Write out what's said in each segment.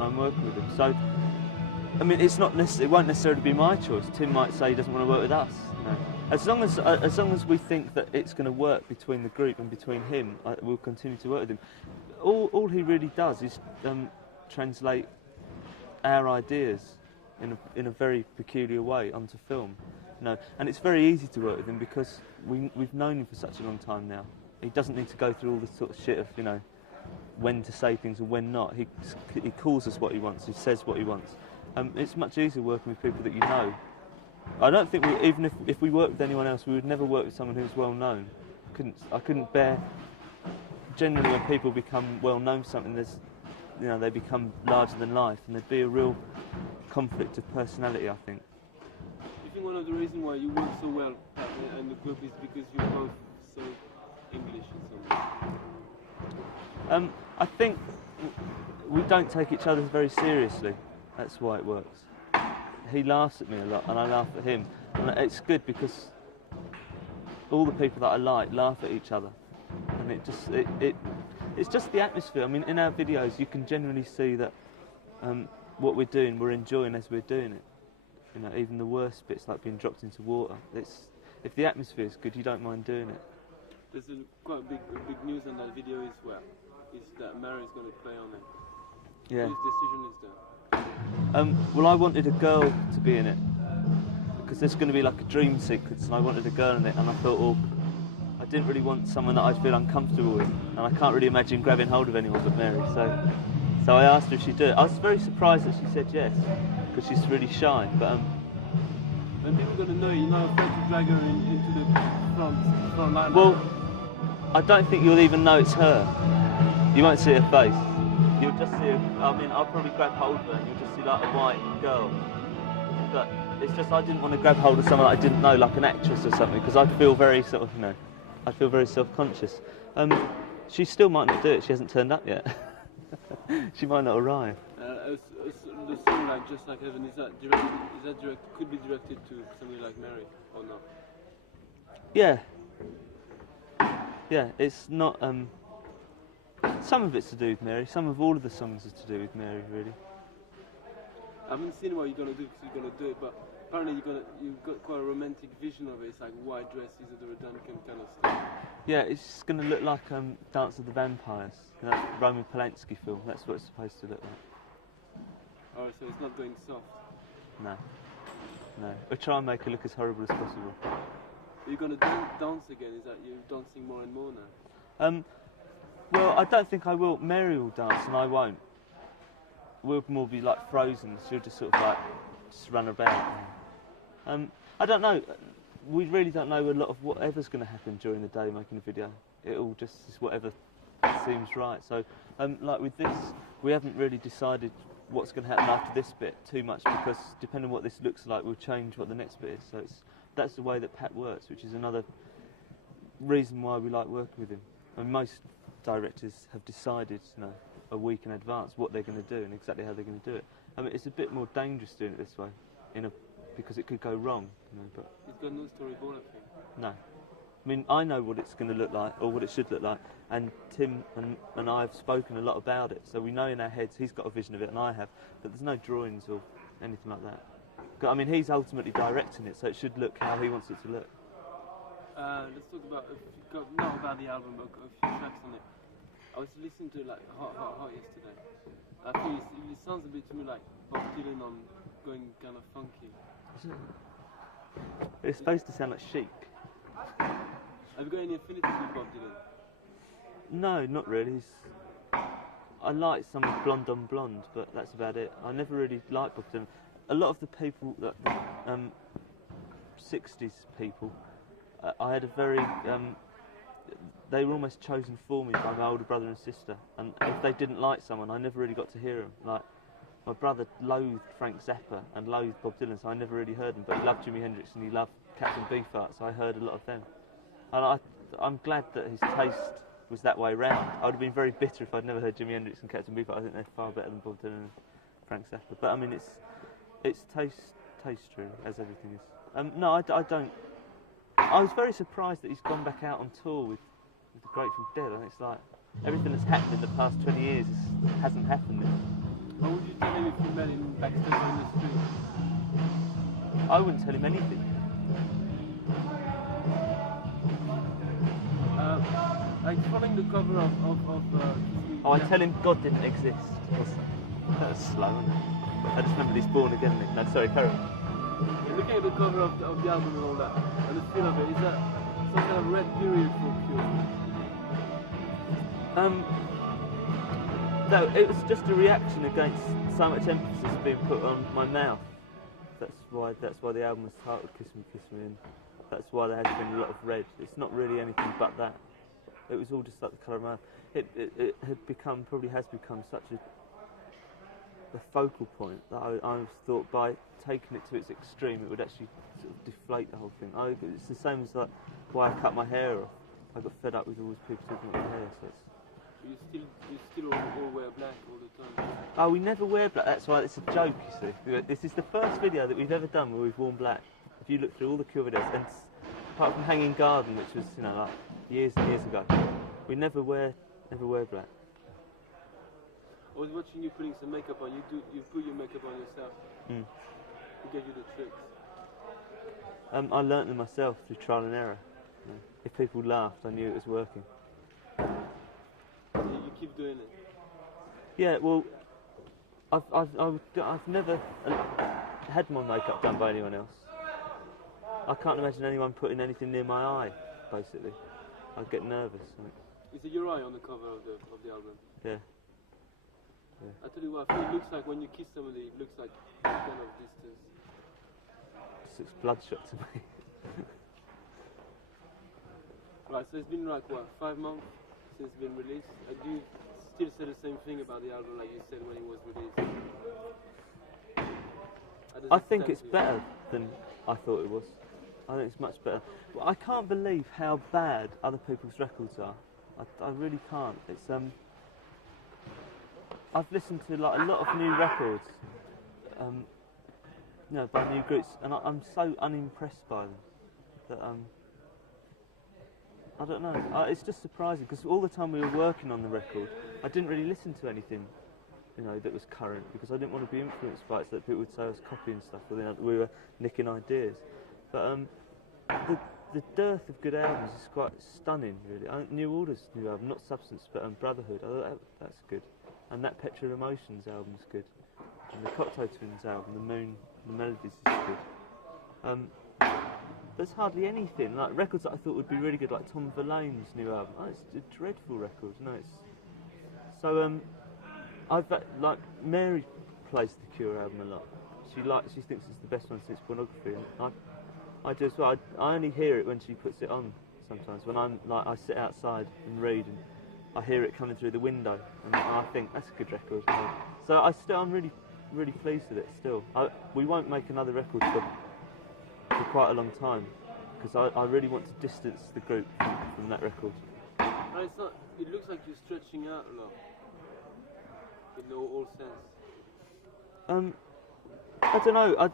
when I'm working with him. So, I mean, it won't necessarily be my choice. Tim might say he doesn't want to work with us. You know. As long as we think that it's going to work between the group and between him, we'll continue to work with him. All he really does is translate our ideas in a very peculiar way onto film. You know, and it's very easy to work with him because we've known him for such a long time now. He doesn't need to go through all this sort of shit of, you know, when to say things and when not. He calls us what he wants. He says what he wants. It's much easier working with people that you know. I don't think even if we worked with anyone else, we would never work with someone who's well known. I couldn't bear. Generally, when people become well known for something, they become larger than life, and there'd be a real conflict of personality, I think. You think one of the reasons why you work so well in the group is because you're both so English in some way? I think we don't take each other very seriously. That's why it works. He laughs at me a lot, and I laugh at him. And it's good because all the people that I like laugh at each other, and it's just the atmosphere. I mean, in our videos, you can generally see that what we're doing, we're enjoying as we're doing it. You know, even the worst bits, like being dropped into water. If the atmosphere is good, you don't mind doing it. There's quite a big news on that video is that Mary's going to play on it. Yeah. Whose decision is that? Well, I wanted a girl to be in it because there's going to be like a dream sequence, and I wanted a girl in it, and I thought, well, I didn't really want someone that I'd feel uncomfortable with, and I can't really imagine grabbing hold of anyone but Mary. So I asked her if she'd do it. I was very surprised that she said yes, because she's really shy. But when people are going to know you're not afraid to drag her into the front line. Well, I don't think you'll even know it's her. You won't see her face. You'll just see I'll probably grab hold of her and you'll just see like a white girl. But it's just I didn't want to grab hold of someone that I didn't know, like an actress or something, because I'd feel very sort of, you know, I'd feel very self-conscious. She still might not do it. She hasn't turned up yet. She might not arrive. The song like Just Like Heaven, is that could be directed to somebody like Mary or not? Yeah. Yeah, it's not. Some of it's to do with Mary. All of the songs are to do with Mary, really. I haven't seen what you're gonna do because you're gonna do it, but apparently you've got quite a romantic vision of it. It's like white dresses, the Duncan kind of stuff. Yeah, it's gonna look like Dance of the Vampires, that Roman Polanski film. That's what it's supposed to look like. Oh, so it's not going soft. No. We'll try and make it look as horrible as possible. Are you gonna dance again? Is that you dancing more and more now? Well, I don't think I will. Mary will dance and I won't. We'll more be like frozen. She'll just sort of like just run about. I don't know. We really don't know a lot of whatever's going to happen during the day making a video. It all just is whatever seems right. So, like with this, we haven't really decided what's going to happen after this bit too much, because depending on what this looks like, we'll change what the next bit is. So that's the way that Pat works, which is another reason why we like working with him. And most directors have decided, you know, a week in advance what they're going to do and exactly how they're going to do it. I mean, it's a bit more dangerous doing it this way, because it could go wrong. You know, but he's got no storyboard, I think. No. I mean, I know what it's going to look like, or what it should look like, and Tim and I have spoken a lot about it, so we know in our heads he's got a vision of it and I have, but there's no drawings or anything like that. I mean, he's ultimately directing it, so it should look how he wants it to look. Let's talk about, not about the album, but a few tracks on it. I was listening to like Hot yesterday. I think it sounds a bit to me like Bob Dylan on going kind of funky. Is it? It's supposed to sound like Chic. Have you got any affinity with Bob Dylan? No, not really. I like some of Blonde on Blonde, but that's about it. I never really liked Bob Dylan. A lot of the people, 60s people, I had a very, they were almost chosen for me by my older brother and sister, and if they didn't like someone, I never really got to hear them. Like, my brother loathed Frank Zappa and loathed Bob Dylan, so I never really heard them, but he loved Jimi Hendrix and he loved Captain Beefheart, so I heard a lot of them. And I'm glad that his taste was that way round. I would have been very bitter if I'd never heard Jimi Hendrix and Captain Beefheart. I think they're far better than Bob Dylan and Frank Zappa. But I mean, it's taste really, as everything is. No, I don't. I was very surprised that he's gone back out on tour with the Grateful Dead, and it's like everything that's happened in the past 20 years hasn't happened. What would you tell him if you met him backstage on the street? I wouldn't tell him anything. Like following the cover of Oh, I tell him God didn't exist. That's slow, isn't it? I just remembered he's born again. No, sorry, carry on. Yeah, looking at the cover of the album and all that, and the feel of it, is that some kind of red period for Cure? No, it was just a reaction against so much emphasis being put on my mouth. That's why the album was titled Kiss Me, and that's why there has been a lot of red. It's not really anything but that. It was all just like the colour of my mouth. It probably has become such a focal point that I thought by taking it to its extreme it would actually sort of deflate the whole thing. It's the same as like why I cut my hair off. I got fed up with all these people talking about my hair. So You still all wear black all the time? oh, we never wear black. That's why it's a joke. You see, this is the first video that we've ever done where we've worn black. If you look through all the Cure videos, and apart from Hanging Garden, which was like years and years ago, we never wear black. I was watching you putting some makeup on. You put your makeup on yourself. Who gave you the tricks? I learnt them myself through trial and error. If people laughed, I knew it was working. You keep doing it. Yeah, well, I've never had my makeup done by anyone else. I can't imagine anyone putting anything near my eye. Basically, I'd get nervous. Is it your eye on the cover of the album? Yeah. I tell you what, I feel it looks like when you kiss somebody, it looks like kind of distance. It looks bloodshot to me. Right, so it's been like, what, 5 months since it's been released? And do you still say the same thing about the album like you said when it was released? I think it's better than I thought it was. I think it's much better. Well, I can't believe how bad other people's records are. I really can't. It's I've listened to like a lot of new records, by new groups, and I'm so unimpressed by them that I don't know. It's just surprising because all the time we were working on the record, I didn't really listen to anything, that was current because I didn't want to be influenced by it, so that people would say I was copying stuff, or that we were nicking ideas. But the dearth of good albums is quite stunning, really. New Order's new album, not Substance, but Brotherhood. That's good. And that Petrol Emotions album's good. And the Cocktail Twins album, The Moon, The Melodies is good. There's hardly anything, like records that I thought would be really good, like Tom Verlaine's new album. Oh, it's a dreadful record, So, like, Mary plays the Cure album a lot. She thinks it's the best one since Pornography, and I do as well. I only hear it when she puts it on sometimes. When I sit outside and read, and I hear it coming through the window, and I think that's a good record. So I'm really, really pleased with it. Still, we won't make another record for quite a long time because I really want to distance the group from that record. No, it's not. It looks like you're stretching out a lot. In all sense. I don't know.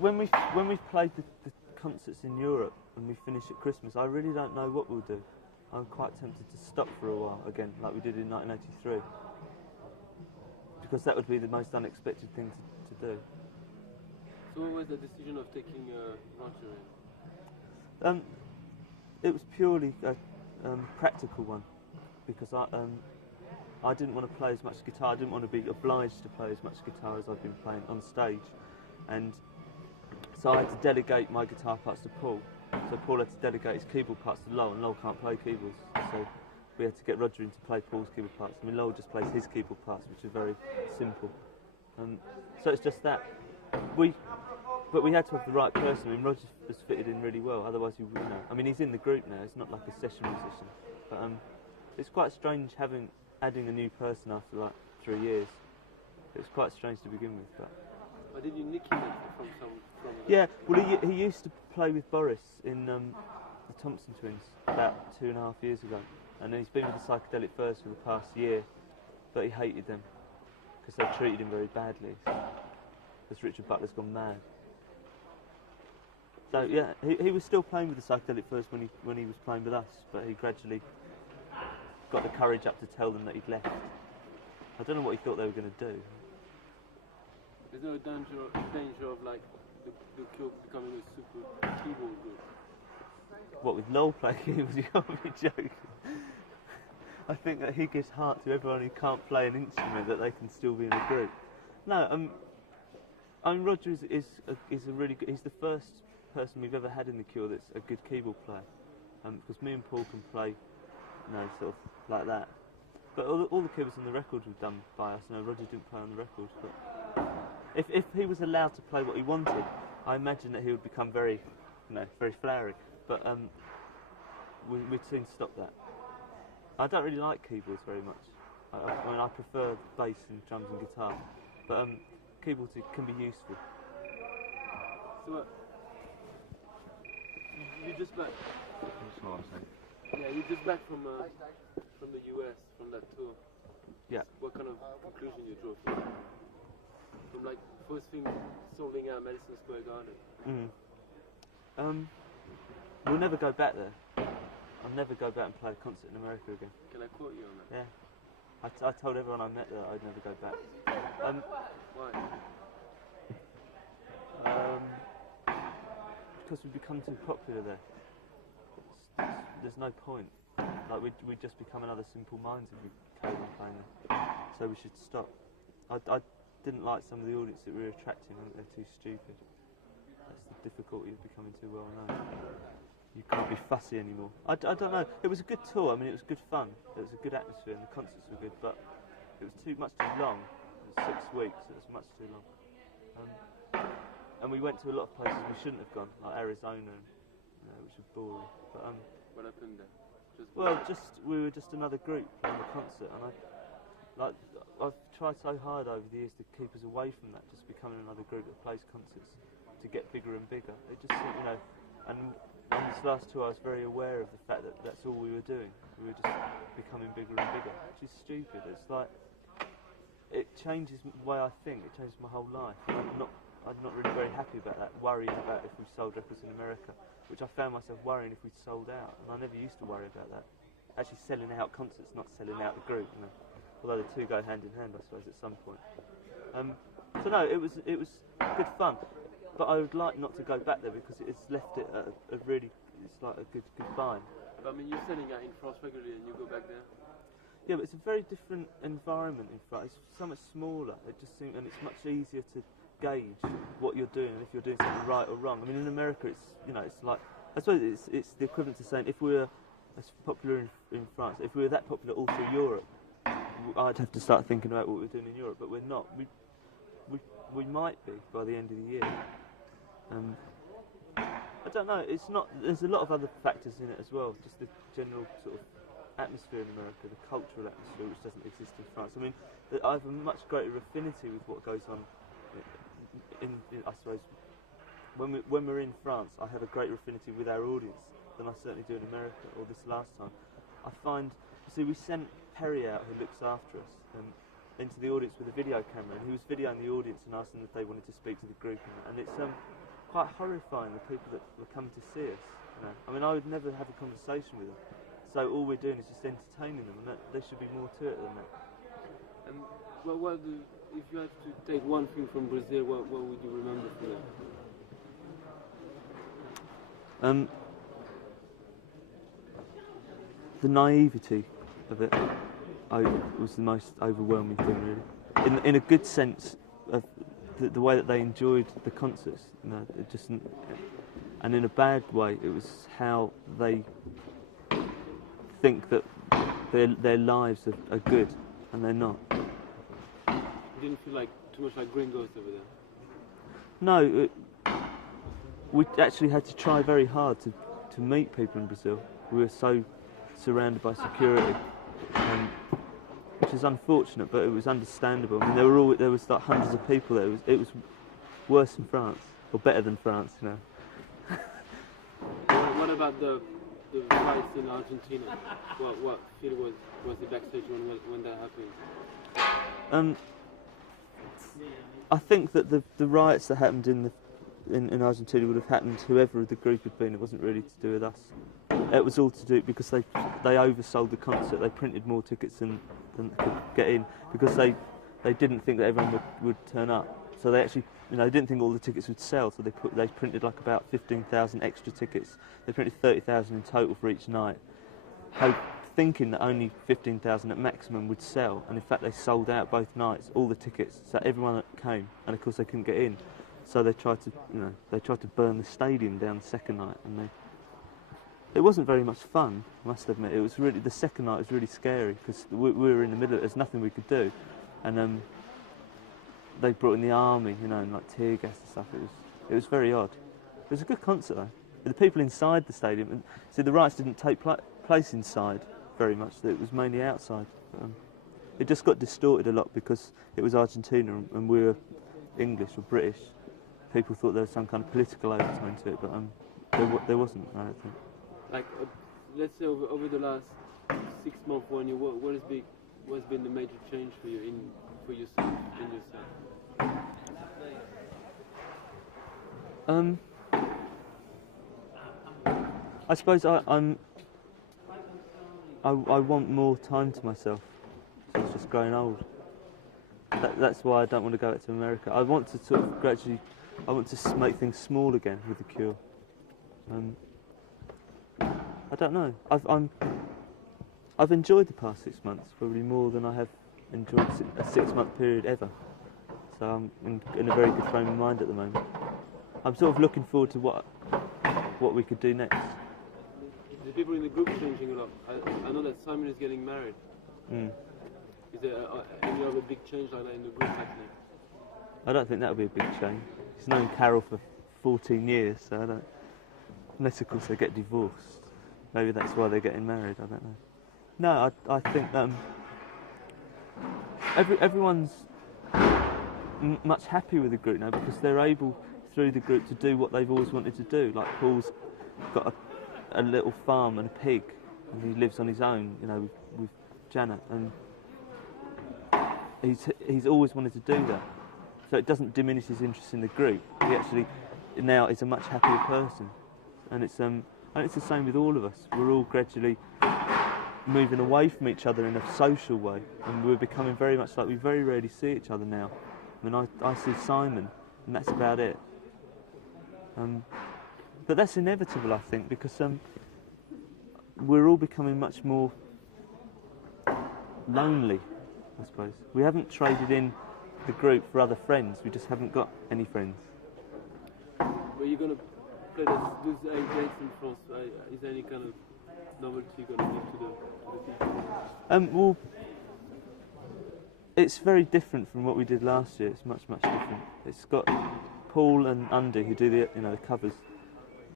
When we've played the concerts in Europe and we finish at Christmas, I really don't know what we'll do. I'm quite tempted to stop for a while again, like we did in 1983, because that would be the most unexpected thing to do. So what was the decision of taking Roger in? It was purely a practical one, because I didn't want to play as much guitar. I didn't want to be obliged to play as much guitar as I've been playing on stage, and so I had to delegate my guitar parts to Porl. So Porl had to delegate his keyboard parts to Lowell, and Lowell can't play keyboards, so we had to get Roger in to play Paul's keyboard parts. I mean, Lowell just plays his keyboard parts, which are very simple. So it's just that but we had to have the right person. I mean, Roger has fitted in really well. Otherwise, he wouldn't know. I mean, he's in the group now. It's not like a session musician, but it's quite strange adding a new person after like 3 years. It was quite strange to begin with, but. But did you nick him from Yeah, well, he used to play with Boris in the Thompson twins about 2.5 years ago, and then he's been with the Psychedelic Furs for the past year, but he hated them because they treated him very badly. Because Richard Butler's gone mad. So yeah, he was still playing with the Psychedelic Furs when he was playing with us, but he gradually got the courage up to tell them that he'd left. I don't know what he thought they were going to do. There's no danger of like the Cure becoming a super keyboard group. What, with LOL playing keyboards? You can't be joking. I think that he gives heart to everyone who can't play an instrument, that they can still be in a group. No, I mean, Roger is a really good. He's the first person we've ever had in the Cure that's a good keyboard player. Because me and Porl can play, sort of like that. But all the keyboards on the record were done by us. No, Roger didn't play on the record. But if he was allowed to play what he wanted, I imagine that he would become very, very flowery. But we'd soon stop that. I don't really like keyboards very much. I mean, I prefer bass and drums and guitar. But keyboards can be useful. So you just back? That's what I'm saying. Yeah, you're just back from the US, from that tour. Yeah. What kind of conclusion you draw from like first thing solving out Madison Square Garden? We'll never go back there. I'll never go back and play a concert in America again. Can I quote you on that? Yeah. I told everyone I met there I'd never go back. Why? Because we've become too popular there. There's no point. Like we'd just become another Simple Minds if we carried on playing there. So we should stop. I didn't like some of the audience that we were attracting. I think they're too stupid. That's the difficulty of becoming too well known. You can't be fussy anymore. I don't know. It was a good tour. I mean, it was good fun. It was a good atmosphere, and the concerts were good. But it was much too long. It was 6 weeks. It was much too long. And we went to a lot of places we shouldn't have gone, like Arizona, which was boring. But what happened there? We were just another group playing the concert, and I've tried so hard over the years to keep us away from that, just becoming another group that plays concerts, to get bigger and bigger. It just, and on this last tour, I was very aware of the fact that that's all we were doing. We were just becoming bigger and bigger, which is stupid. It's like it changes the way I think. It changes my whole life. I'm not really very happy about that, worrying about if we sold records in America, which I found myself worrying if we'd sold out, and I never used to worry about that. Actually selling out concerts, not selling out the group, although the two go hand in hand, I suppose, at some point. So no, it was good fun, but I would like not to go back there because it's left it a really, it's like a good goodbye. But I mean, you're selling out in France regularly and you go back there? Yeah, but it's a very different environment in France. It's so much smaller, and it's much easier to gauge what you're doing and if you're doing something right or wrong. I mean, in America, it's like, I suppose it's the equivalent to saying if we were as popular in France, if we were that popular all through Europe, I'd have to start thinking about what we're doing in Europe, but we're not. We might be by the end of the year. I don't know. It's not. There's a lot of other factors in it as well. Just the general sort of atmosphere in America, the cultural atmosphere, which doesn't exist in France. I mean, I have a much greater affinity with what goes on. I suppose when we're in France, I have a greater affinity with our audience than I certainly do in America, or this last time. I find, we sent Perry out, who looks after us, into the audience with a video camera, and he was videoing the audience and asking if they wanted to speak to the group, and it's quite horrifying, the people that were coming to see us. I mean, I would never have a conversation with them, so all we're doing is just entertaining them, and there should be more to it than that. And if you had to take one thing from Brazil, what would you remember from that? The naivety of it was the most overwhelming thing, really. In a good sense of the way that they enjoyed the concerts, it just, and in a bad way, it was how they think that their lives are good, and they're not. You didn't feel like too much like gringos over there? No, we actually had to try very hard to meet people in Brazil. We were so surrounded by security, which is unfortunate, but it was understandable. I mean, there was like hundreds of people there. It was worse than France, or better than France, What about the riots in Argentina? What feel was the backstage when that happened? I think that the riots that happened in Argentina would have happened whoever the group had been. It wasn't really to do with us. It was all to do because they oversold the concert. They printed more tickets than could get in because they didn't think that everyone would turn up. So they actually, they didn't think all the tickets would sell, so they printed like about 15,000 extra tickets. They printed 30,000 in total for each night, thinking that only 15,000 at maximum would sell. And in fact, they sold out both nights, all the tickets. So everyone that came, and of course they couldn't get in. So they tried to burn the stadium down the second night, and it wasn't very much fun, I must admit. It was really, the second night was really scary because we were in the middle. There's nothing we could do, and they brought in the army, and like tear gas and stuff. It was very odd. It was a good concert though. The people inside the stadium, and see, the riots didn't take place inside very much. It was mainly outside. It just got distorted a lot because it was Argentina and we were English or British. People thought there was some kind of political overtone to it, but there wasn't, I don't think. Like, let's say over the last 6 months, 1 year, what's been the major change for you for yourself, in yourself? I suppose I want more time to myself. So it's just growing old. That's why I don't want to go out to America. I want to sort of gradually. I want to make things small again with the Cure. I don't know. I've enjoyed the past 6 months probably more than I have enjoyed a 6 month period ever. So I'm in a very good frame of mind at the moment. I'm sort of looking forward to what we could do next. The people in the group changing a lot. I know that Simon is getting married. Mm. Is there any other big change like that in the group happening? I don't think that would be a big change. He's known Carol for 14 years, so I don't. Unless of course they get divorced. Maybe that's why they're getting married. I don't know. No, I think everyone's much happier with the group now because they're able through the group to do what they've always wanted to do. Like Paul's got a little farm and a pig, and he lives on his own, with Janet, and he's always wanted to do that. So it doesn't diminish his interest in the group. He actually now is a much happier person, and it's the same with all of us. We're all gradually moving away from each other in a social way, and we're becoming very much like we very rarely see each other now. I mean, I see Simon, and that's about it. But that's inevitable, I think, because we're all becoming much more lonely, I suppose. We haven't traded in the group for other friends. We just haven't got any friends. Were you going to play these dates in France? Is there any kind of novelty you're going to give to the people? Well, it's very different from what we did last year. It's much different. It's got Paul and Andy who do the covers.